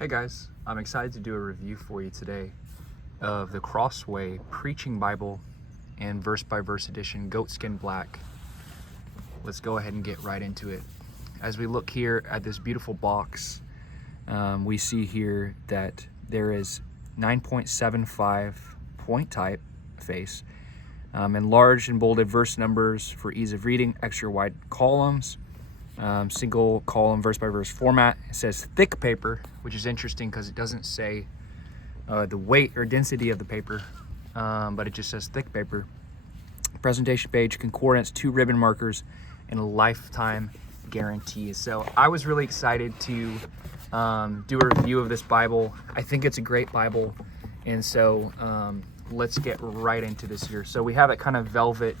Hey guys, I'm excited to do a review for you today of the Crossway Preaching Bible and verse by verse edition, goatskin black. Let's go ahead and get right into it. As we look here at this beautiful box, we see here that there is 9.75 point type face, and large and bolded verse numbers for ease of reading, extra wide columns, single column verse by verse format. It says thick paper, which is interesting because it doesn't say the weight or density of the paper, but it just says thick paper. Presentation page, concordance, 2 ribbon markers, and a lifetime guarantee. So I was really excited to do a review of this Bible. I think it's a great Bible, and so let's get right into this here. So we have a kind of velvet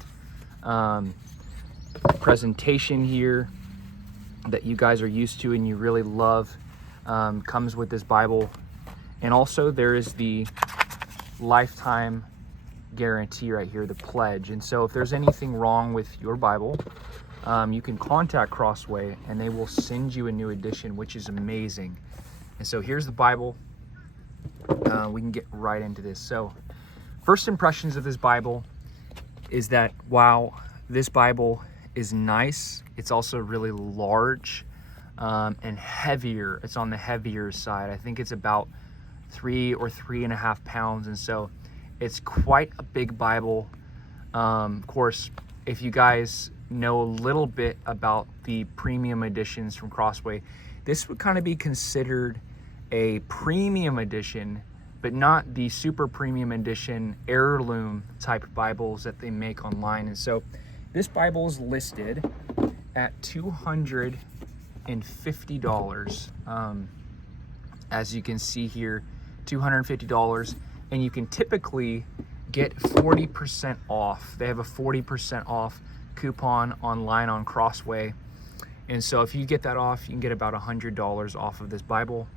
presentation here that you guys are used to and you really love. Comes with this Bible, and also there is the lifetime guarantee right here, the pledge. And so if there's anything wrong with your Bible, you can contact Crossway and they will send you a new edition, which is amazing. And so here's the Bible. We can get right into this. So first impressions of this Bible is that, wow, this Bible is nice. It's also really large and heavier. It's on the heavier side. I think it's about 3 or 3.5 pounds, and so it's quite a big Bible. Of course, if you guys know a little bit about the premium editions from Crossway, this would kind of be considered a premium edition, but not the super premium edition heirloom type Bibles that they make online. And so this Bible is listed at $250. As you can see here, $250, and you can typically get 40% off. They have a 40% off coupon online on Crossway, and so if you get that off, you can get about $100 off of this Bible.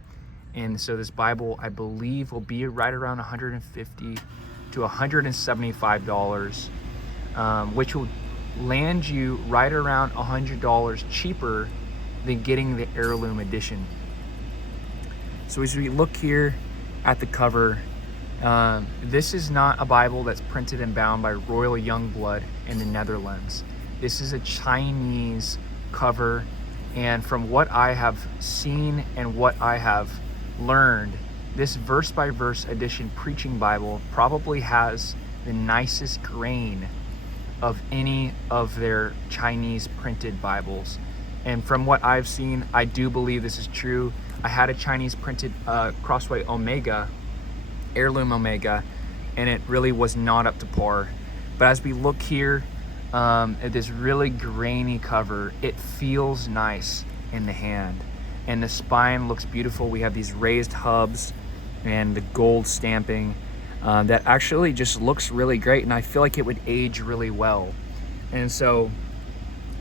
And so this Bible, I believe, will be right around $150 to $175, which will land you right around $100 cheaper than getting the heirloom edition. So as we look here at the cover, this is not a Bible that's printed and bound by Royal Youngblood in the Netherlands. This is a Chinese cover, and from what I have seen and what I have learned, this verse by verse edition preaching Bible probably has the nicest grain of any of their Chinese printed Bibles. And from what I've seen, I do believe this is true. I had a Chinese printed Crossway Omega, heirloom Omega, and it really was not up to par. But as we look here at this really grainy cover, it feels nice in the hand, and the spine looks beautiful. We have these raised hubs and the gold stamping that actually just looks really great, and I feel like it would age really well. And so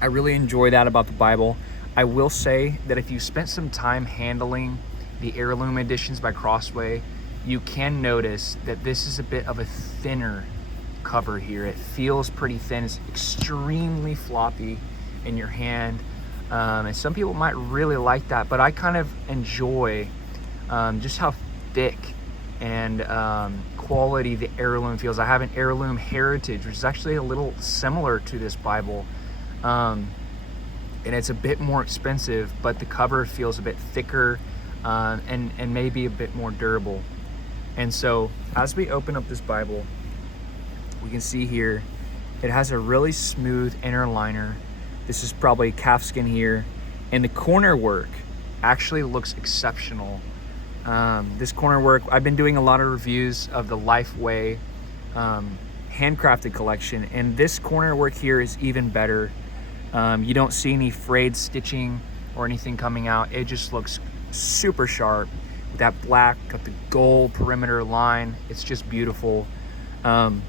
I really enjoy that about the Bible. I will say that if you spent some time handling the heirloom editions by Crossway, you can notice that this is a bit of a thinner cover here. It feels pretty thin. It's extremely floppy in your hand, and some people might really like that, but I kind of enjoy just how thick and quality the heirloom feels. I have an heirloom Heritage, which is actually a little similar to this Bible, and it's a bit more expensive, but the cover feels a bit thicker and maybe a bit more durable. And so as we open up this Bible, we can see here it has a really smooth inner liner. This is probably calfskin here, and the corner work actually looks exceptional. This corner work, I've been doing a lot of reviews of the Lifeway handcrafted collection, and this corner work here is even better. You don't see any frayed stitching or anything coming out. It just looks super sharp with that black, got the gold perimeter line. It's just beautiful. And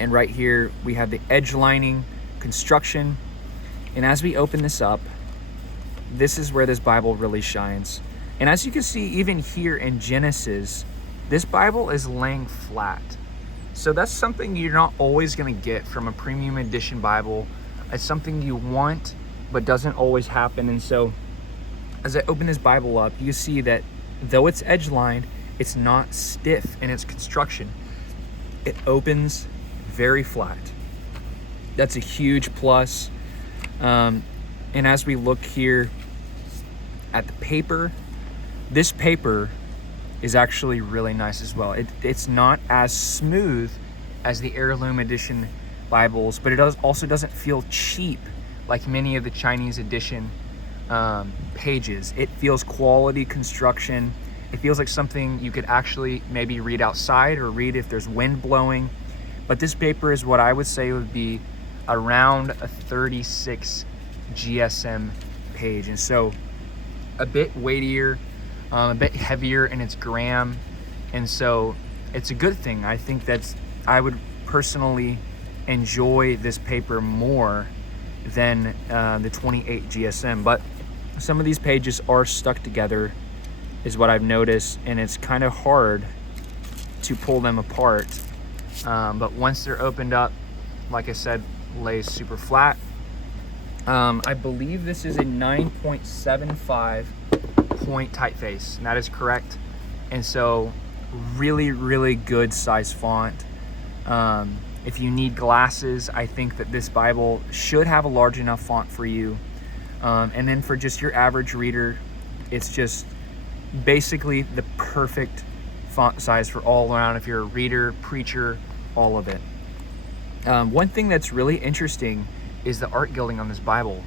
right here we have the edge lining construction, and as we open this up, this is where this Bible really shines. And as you can see, even here in Genesis, this Bible is laying flat. So that's something you're not always going to get from a premium edition Bible. It's something you want, but doesn't always happen. And so as I open this Bible up, you see that though it's edge lined, it's not stiff in its construction. It opens very flat. That's a huge plus. And as we look here at the paper, this paper is actually really nice as well. It's not as smooth as the Heirloom Edition Bibles, but it also doesn't feel cheap like many of the Chinese edition pages. It feels quality construction. It feels like something you could actually maybe read outside or read if there's wind blowing. But this paper is what I would say would be around a 36 GSM page. And so a bit weightier, a bit heavier in its gram. And so it's a good thing. I think I would personally enjoy this paper more than the 28 GSM. But some of these pages are stuck together is what I've noticed, and it's kind of hard to pull them apart. But once they're opened up, like I said, lays super flat. I believe this is a 9.75 point typeface, and that is correct. And so really, really good size font. If you need glasses, I think that this Bible should have a large enough font for you. And then for just your average reader, it's just basically the perfect font size for all around. If you're a reader, preacher, all of it. One thing that's really interesting is the art gilding on this Bible.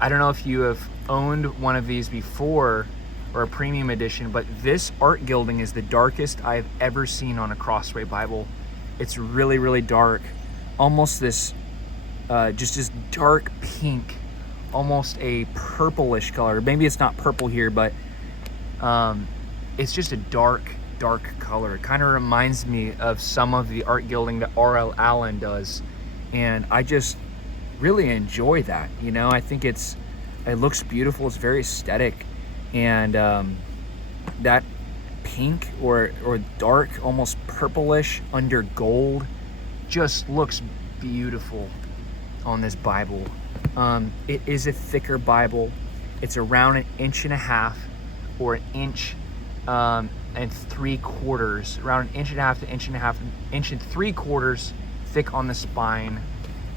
I don't know if you have owned one of these before or a premium edition, but this art gilding is the darkest I've ever seen on a Crossway Bible. It's really, really dark, almost this just this dark pink, almost a purplish color. Maybe it's not purple here, but it's just a dark color. It kind of reminds me of some of the art gilding that R.L. Allen does, and I just really enjoy that. You know, I think it looks beautiful. It's very aesthetic, and that pink or dark, almost purplish under gold just looks beautiful on this Bible. It is a thicker Bible. It's around 1.5 inches or 1 inch and 3/4, around 1.5 to 1 and 3/4 thick on the spine,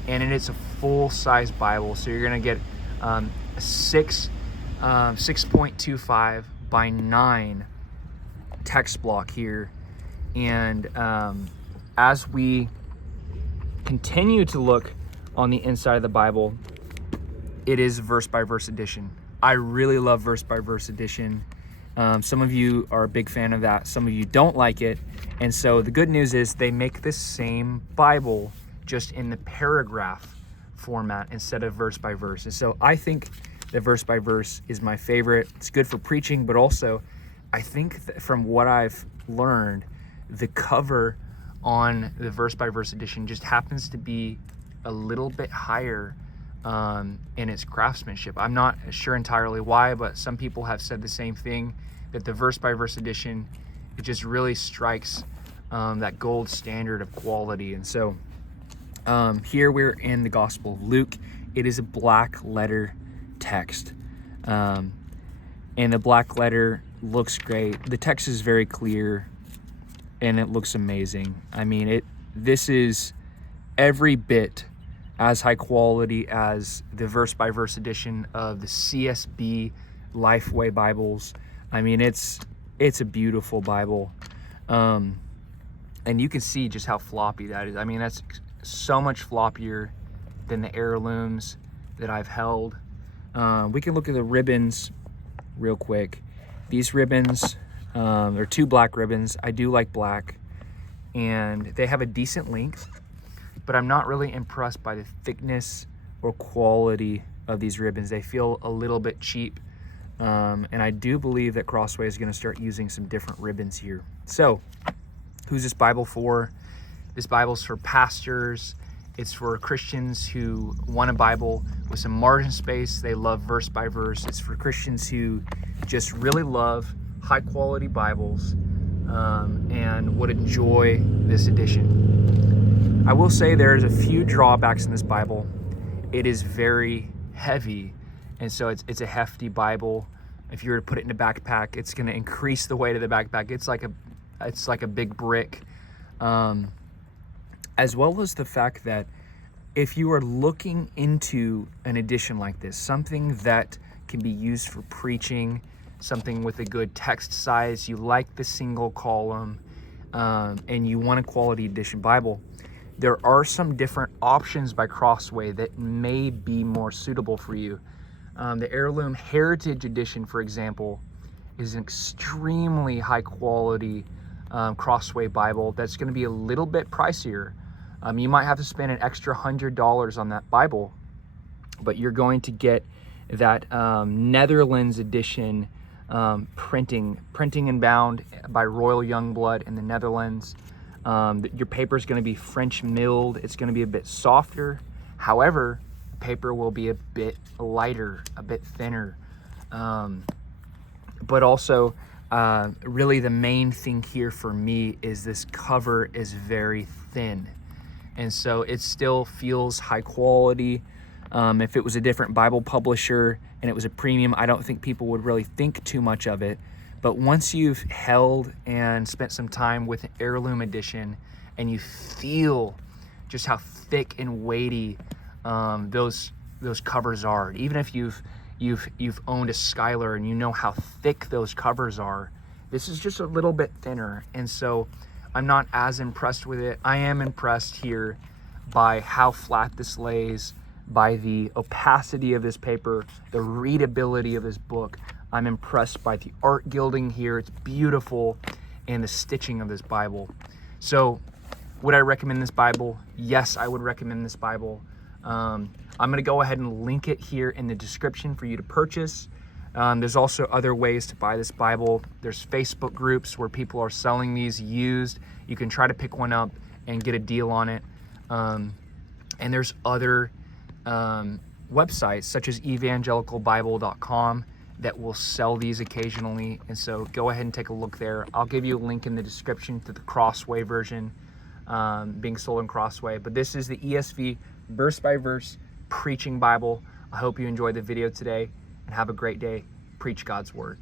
and it is a full-size Bible. So you're gonna get a 6.25 by 9 text block here. And as we continue to look on the inside of the Bible, it is verse by verse edition. I really love verse by verse edition. Some of you are a big fan of that. Some of you don't like it. And so the good news is they make the same Bible just in the paragraph format instead of verse by verse. And so I think the verse by verse is my favorite. It's good for preaching, but also I think that from what I've learned, the cover on the verse by verse edition just happens to be a little bit higher in its craftsmanship. I'm not sure entirely why, but some people have said the same thing, that the verse by verse edition, it just really strikes that gold standard of quality. And so here we're in the Gospel of Luke. It is a black letter text, and the black letter looks great. The text is very clear and it looks amazing. I mean, this is every bit as high quality as the verse by verse edition of the CSB Lifeway Bibles. I mean, it's a beautiful Bible. And you can see just how floppy that is. I mean, that's so much floppier than the heirlooms that I've held. We can look at the ribbons real quick. These ribbons, they're 2 black ribbons. I do like black, and they have a decent length, but I'm not really impressed by the thickness or quality of these ribbons. They feel a little bit cheap, and I do believe that Crossway is going to start using some different ribbons here. So, who's this Bible for? This Bible's for pastors. It's for Christians who want a Bible with some margin space. They love verse by verse. It's for Christians who just really love high quality Bibles and would enjoy this edition. I will say there's a few drawbacks in this Bible. It is very heavy, and so it's a hefty Bible. If you were to put it in a backpack, it's going to increase the weight of the backpack. It's like a big brick. As well as the fact that if you are looking into an edition like this, something that can be used for preaching, something with a good text size, you like the single column, and you want a quality edition Bible, there are some different options by Crossway that may be more suitable for you. The Heirloom Heritage Edition, for example, is an extremely high quality Crossway Bible that's going to be a little bit pricier. You might have to spend an extra $100 on that Bible, but you're going to get that Netherlands edition printing and bound by Royal Youngblood in the Netherlands. Your paper is going to be French milled. It's going to be a bit softer. However, the paper will be a bit lighter, a bit thinner. But also, really the main thing here for me is this cover is very thin. And so it still feels high quality. If it was a different Bible publisher and it was a premium, I don't think people would really think too much of it. But once you've held and spent some time with an Heirloom edition and you feel just how thick and weighty those covers are, even if you've owned a Schuyler and you know how thick those covers are, this is just a little bit thinner. And so I'm not as impressed with it. I am impressed here by how flat this lays, by the opacity of this paper, the readability of this book. I'm impressed by the art gilding here. It's beautiful, and the stitching of this Bible. So would I recommend this Bible? Yes, I would recommend this Bible. I'm going to go ahead and link it here in the description for you to purchase. There's also other ways to buy this Bible. There's Facebook groups where people are selling these used. You can try to pick one up and get a deal on it. And there's other websites such as evangelicalbible.com that will sell these occasionally. And so go ahead and take a look there. I'll give you a link in the description to the Crossway version being sold in Crossway. But this is the ESV verse by verse preaching Bible. I hope you enjoyed the video today and have a great day. Preach God's word.